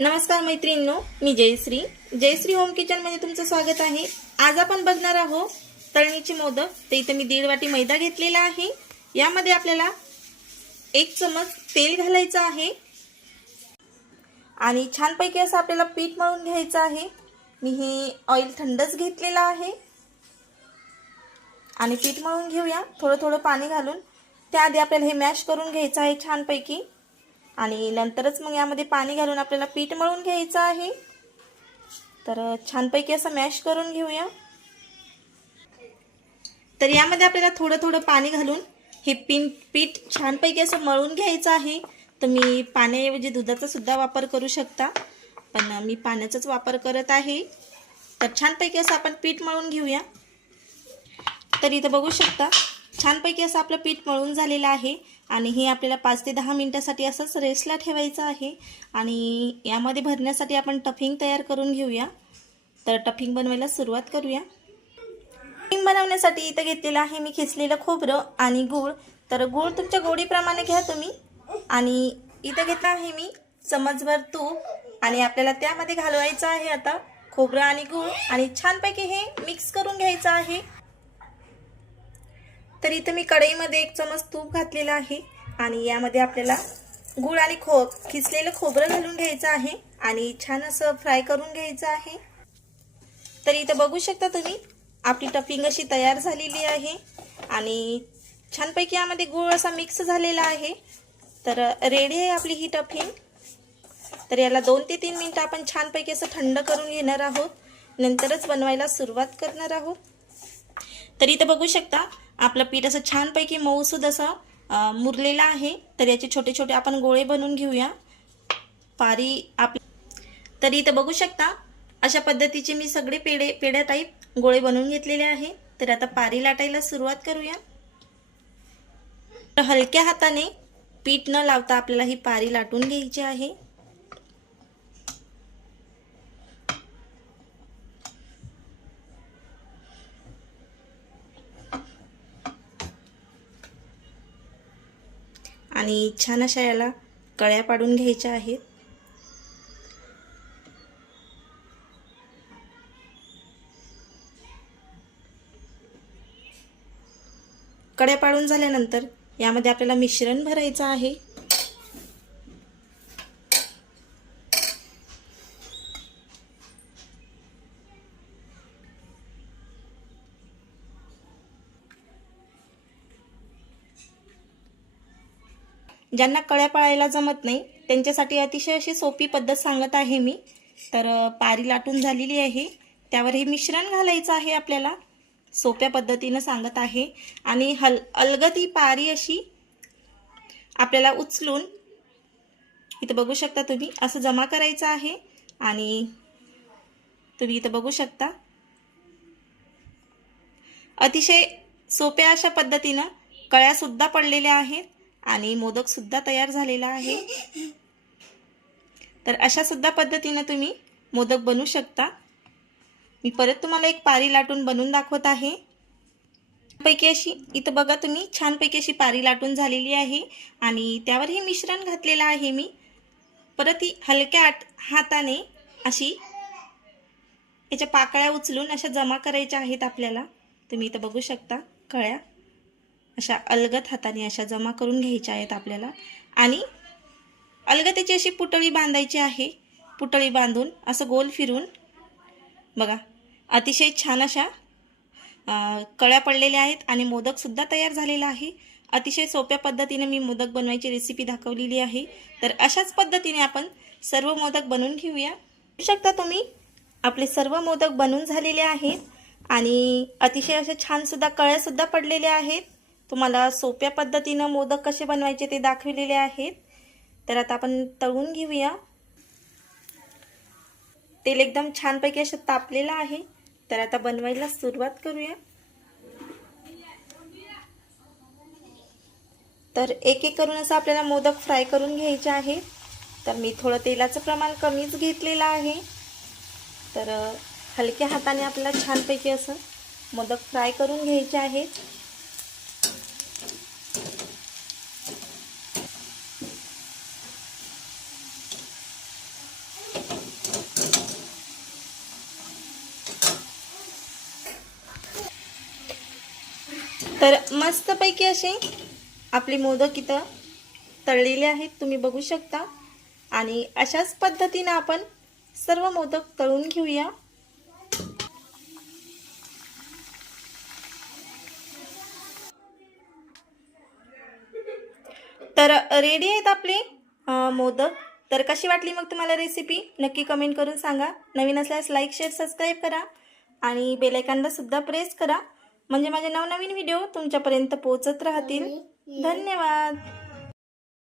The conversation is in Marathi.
नमस्कार मैत्रिणींनो मी जयश्री. जयश्री होम किचनमध्ये तुमचं स्वागत आहे. आज आपण बघणार आहोत तळणीचे मोदक. ते इथं मी दीड वाटी मैदा घेतलेला आहे. यामध्ये आपल्याला एक चमच तेल घालायचं आहे. आणि छानपैकी असं आपल्याला पीठ मळून घ्यायचं आहे. मी हे ऑइल थंडच घेतलेलं आहे. आणि पीठ मळून घेऊया. थोडं थोडं पाणी घालून. त्याआधी आपल्याला हे मॅश करून घ्यायचं आहे छानपैकी. आणि नंतरच मग यामध्ये पाणी घालून आपल्याला पीठ मळून घ्यायचं आहे. तर छानपैकी असं मॅश करून घेऊया. तर यामध्ये आपल्याला थोडं थोडं पाणी घालून हे पिन पीठ छानपैकी असं मळून घ्यायचं आहे. तुम्ही पाण्याऐवजी दुधाचा सुद्धा वापर करू शकता. पण मी पाण्याचाच वापर करत आहे. तर छानपैकी असं आपण पीठ मळून घेऊया. तर इथं बघू शकता छानपैकी असं आपलं पीठ मळून झालेलं आहे. आणि हे आपल्याला पाच ते दहा मिनटासाठी असंच रेस्टला ठेवायचं आहे. आणि यामध्ये भरण्यासाठी आपण टफिंग तयार करून घेऊया. तर टफिंग बनवायला सुरुवात करूया. टफिंग बनवण्यासाठी इथं घेतलेलं आहे मी खिसलेलं खोबरं आणि गूळ. तर गूळ तुमच्या गोडीप्रमाणे घ्या तुम्ही. आणि इथं घेतलं आहे मी चमचभर तूप. आणि आपल्याला त्यामध्ये घालवायचं आहे आता खोबरं आणि गूळ. आणि छानपैकी हे मिक्स करून घ्यायचं आहे. तर इथं मी कढईमध्ये एक चमच तूप घातलेलं आहे आणि यामध्ये आपल्याला गूळ आणि खो खिचलेलं खोबरं घालून घ्यायचं आहे आणि छान असं फ्राय करून घ्यायचं आहे. तर इथं बघू शकता तुम्ही आपली टफिंग अशी तयार झालेली आहे आणि छानपैकी यामध्ये गूळ असा मिक्स झालेला आहे. तर रेडी आहे आपली ही टफिंग. तर याला दोन ते तीन मिनटं आपण छानपैकी असं थंड करून घेणार आहोत. नंतरच बनवायला सुरुवात करणार आहोत. तर इथं बघू शकता आपलं पीठ असं छानपैकी मऊसूद असं मुरलेलं आहे. तर याचे छोटे छोटे आपण गोळे बनवून घेऊया. पारी आप तर इथं बघू शकता अशा पद्धतीचे मी सगळे पेढे पेढ्या टाईप गोळे बनवून घेतलेले आहे. तर आता पारी लाटायला सुरुवात करूया. तर हलक्या हाताने पीठ न लावता आपल्याला ही पारी लाटून घ्यायची आहे. आणि छान अशा याला कळ्या पाडून घ्यायच्या आहेत. कड्या पाडून झाल्यानंतर यामध्ये आपल्याला मिश्रण भरायचं आहे. ज्यांना कळ्या पाळायला जमत नाही त्यांच्यासाठी अतिशय अशी सोपी पद्धत सांगत आहे मी. तर पारी लाटून झालेली आहे. त्यावर हे मिश्रण घालायचं आहे आपल्याला. सोप्या पद्धतीनं सांगत आहे. आणि हल अलगती पारी अशी आपल्याला उचलून इथं बघू शकता तुम्ही. असं जमा करायचं आहे. आणि तुम्ही इथं बघू शकता. अतिशय सोप्या अशा पद्धतीनं कळ्यासुद्धा पडलेल्या आहेत. आणि मोदकसुद्धा तयार झालेला आहे. तर अशा सुद्धा पद्धतीनं तुम्ही मोदक बनवू शकता. मी परत तुम्हाला एक पारी लाटून बनवून दाखवत आहे. पैकी अशी इथं बघा तुम्ही छानपैकी अशी पारी लाटून झालेली आहे. आणि त्यावर हे मिश्रण घातलेलं आहे मी. परत ही हलक्या हाताने अशी याच्या पाकळ्या उचलून अशा जमा करायच्या आहेत आपल्याला. तुम्ही इथं बघू शकता कळ्या. अशा अलगत हाताने अशा जमा करून घ्यायच्या आहेत आपल्याला. आणि अलगद त्याची अशी पुटळी बांधायची आहे. पुटळी बांधून असं गोल फिरून बघा अतिशय छान अशा कळ्या पडलेल्या आहेत आणि मोदकसुद्धा तयार झालेला आहे. अतिशय सोप्या पद्धतीने मी मोदक बनवायची रेसिपी दाखवलेली आहे. तर अशाच पद्धतीने आपण सर्व मोदक बनवून घेऊया. शकता तुम्ही आपले सर्व मोदक बनवून झालेले आहेत आणि अतिशय अशा छानसुद्धा कळ्यासुद्धा पडलेल्या आहेत. तुम्हाला सोप्या पद्धतीनं मोदक कसे बनवायचे ते दाखविलेले आहेत. तर आता आपण तळून घेऊया. तेल एकदम छानपैकी असं तापलेलं आहे. तर आता बनवायला सुरुवात करूया. तर एक एक करून असं आपल्याला मोदक फ्राय करून घ्यायचे आहे तर मी थोडं तेलाचं प्रमाण कमीच घेतलेलं आहे. तर हलक्या हाताने आपल्याला छानपैकी असं मोदक फ्राय करून घ्यायचे आहेत. तर मस्तपैकी असे आपले मोदक इथं तळलेले आहेत. तुम्ही बघू शकता. आणि अशाच पद्धतीनं आपण सर्व मोदक तळून घेऊया. तर रेडी आहेत आपले मोदक. तर कशी वाटली मग तुम्हाला रेसिपी नक्की कमेंट करून सांगा. नवीन असल्यास लाईक शेअर सबस्क्राईब करा. आणि बेलायकांना सुद्धा प्रेस करा. म्हणजे माझे नवनवीन व्हिडिओ तुमच्यापर्यंत पोहोचत राहतील. धन्यवाद.